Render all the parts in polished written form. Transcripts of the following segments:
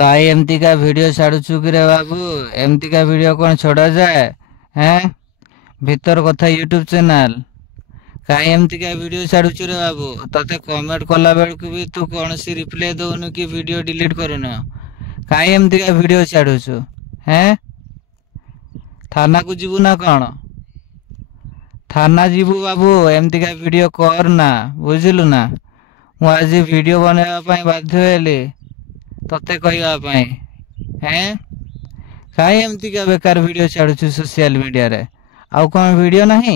काई एमती का वीडियो छाड़ुछु कि रे बाबू। एमती का वीडियो कौन छोड़ा जाए हैं भीतर कथा यूट्यूब चैनल काई एमती का वीडियो छाड़ुछु रे बाबू। तते कमेंट कला बेलकु भी तू कौन सी रिप्लाई दउनु कि वीडियो डिलीट करूनु काई एमती का वीडियो छाड़ुछु हैं थाना को जीवु ना कौन थाना जीवु बाबू एमती का वीडियो करना बुझिलु ना मु आज वीडियो बनावा पई बाध्य हेली तते कहवा पई हैं काई एमती का बेकार वीडियो छाड़ुछु सोशल मीडिया रे आउ कौन वीडियो नहीं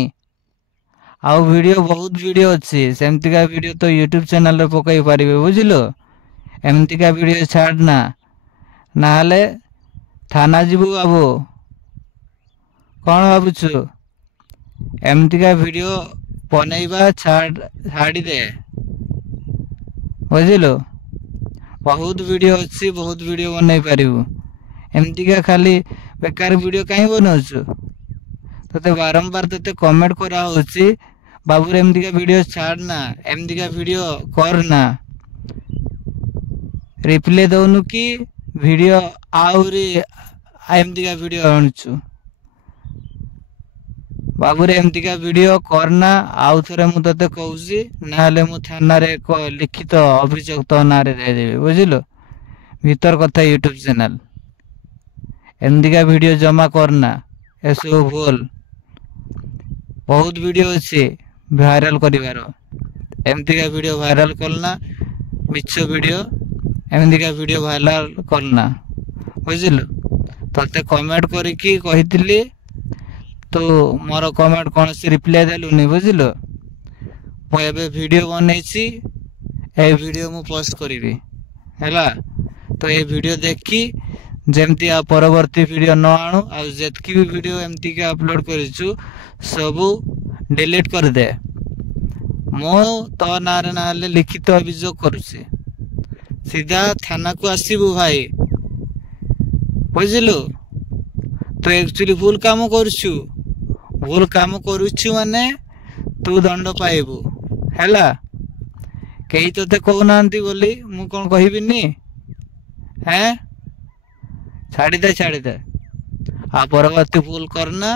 आउ वीडियो बहुत वीडियो अच्छी सेमती का वीडियो तो यूट्यूब चैनल रे पकई पारिबे बुझिलो एमती का वीडियो छाड़ना नाले थाना जीवु बाबू कौन भाबुछु एमती का वीडियो बनैबा छाड़ी दे बुझिलो बहुत वीडियो अच्छी बहुत वीडियो बनई पारिबु एमती का खाली बेकार वीडियो कहीं बनाउछु तते बारंबार तते कमेंट करा होची बाबू रे एमती का वीडियो छाड़ना एमती का वीडियो करना रिप्लाई दउनु कि वीडियो आउरी एमती का वीडियो आणुछु बाबू रे एमती का वीडियो करना आउ थरे मु तते कहूची नाले मु थाना रे को लिखित अभियोग तो ना रे दे देबे बुझिलो भीतर कथा यूट्यूब चैनल एमती का वीडियो जमा करना एसो भूल बहुत वीडियो अच्छी वायरल करिवार एमती का वीडियो वायरल करना मिछ वीडियो एमती का वीडियो वायरल करना बुझिलो तते कमेंट करिकी कहितली तो मोर कमेंट कौन सी रिप्लाई देलुनी बुझिलो मु एबे वीडियो बनैछि ए वीडियो मु पोस्ट करिवि हैला तो ए वीडियो देखी जेमती आ परवर्ती वीडियो न आणु आ जेतकी भी वीडियो एमती के अपलोड करिछु सबु डिलीट कर दे मो तो नारे नाले लिखित अभियोग करूछि सीधा थाना को आसीबु भाई बुझिलो तो एक्चुअली भूल काम करछु भूल काम करूछु माने तू दंड पाइबू हैला कई तोते कहूनांती बोली मु कौन कहबिनी हैं छाड़ी दे आ परवर्ती भूल करना